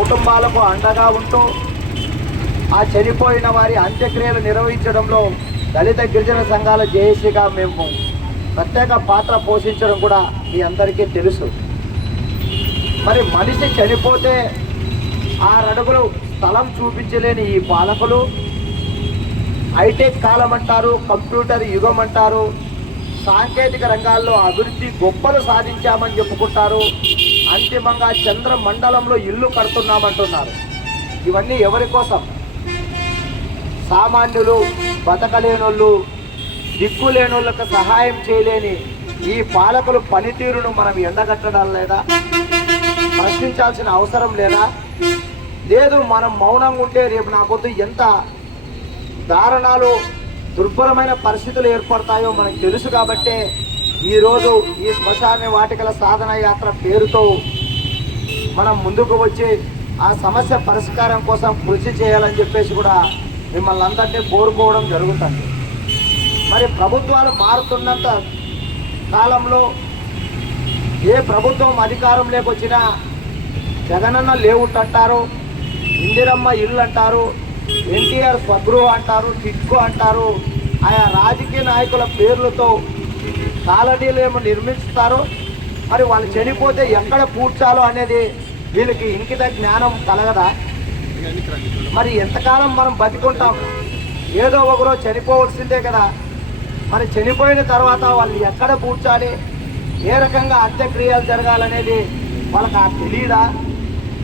కుటుంబాలకు అండగా ఉంటూ ఆ చనిపోయిన వారి అంత్యక్రియలు నిర్వహించడంలో దళిత గిరిజన సంఘాల జేఏసీగా మేము ప్రత్యేక పాత్ర పోషించడం కూడా మీ అందరికీ తెలుసు. మరి మనిషి చనిపోతే 6 అడుగులు స్థలం చూపించలేని ఈ పాలకులు హైటెక్ కాలం అంటారు, కంప్యూటర్ యుగం అంటారు, సాంకేతిక రంగాల్లో అభివృద్ధి గొప్పలు సాధించామని చెప్పుకుంటారు, అంతిమంగా చంద్ర మండలంలో ఇల్లు కడుతున్నామంటున్నారు. ఇవన్నీ ఎవరి కోసం? సామాన్యులు, బతకలేనోళ్ళు, దిక్కులేనోళ్ళకు సహాయం చేయలేని ఈ పాలకుల పనితీరును మనం ఎండగట్టడం లేదా? ప్రశ్నించాల్సిన అవసరం లేదా? లేదు. మనం మౌనంగా ఉంటే రేపు నా పొద్దు ఎంత దారుణాలు, దుర్భరమైన పరిస్థితులు ఏర్పడతాయో మనకు తెలుసు. కాబట్టే ఈరోజు ఈ శ్మశాన వాటికల సాధన యాత్ర పేరుతో మనం ముందుకు వచ్చి ఆ సమస్య పరిష్కారం కోసం కృషి చేయాలని చెప్పేసి కూడా మిమ్మల్ని అందరినీ కోరుకోవడం జరుగుతుంది. మరి ప్రభుత్వాలు మారుతున్నంత కాలంలో ఏ ప్రభుత్వం అధికారంలోకి వచ్చినా జగనన్న లేఅవుట్ అంటారు, ఇందిరమ్మ ఇల్లు అంటారు, ఎన్టీఆర్ స్వగృహ అంటారు, టిట్కో అంటారు. ఆయా రాజకీయ నాయకుల పేర్లతో కాలనీలు ఏమో నిర్మిస్తారు. మరి వాళ్ళు చనిపోతే ఎక్కడ పూడ్చాలో అనేది వీళ్ళకి ఇంకిత జ్ఞానం కలగదా? మరి ఎంతకాలం మనం బతికుంటాం? ఏదో ఒకరోజు చనిపోవలసిందే కదా. మరి చనిపోయిన తర్వాత వాళ్ళు ఎక్కడ పూడ్చాలి, ఏ రకంగా అంత్యక్రియలు జరగాలనేది వాళ్ళకి తెలియదా?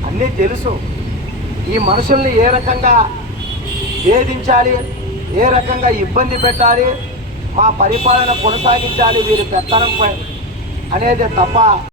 అన్నీ తెలుసు. ఈ మనుషుల్ని ఏ రకంగా వేధించాలి, ఏ రకంగా ఇబ్బంది పెట్టాలి, మా పరిపాలన కొనసాగించాలి వీరి పెత్తనం అనేది తప్ప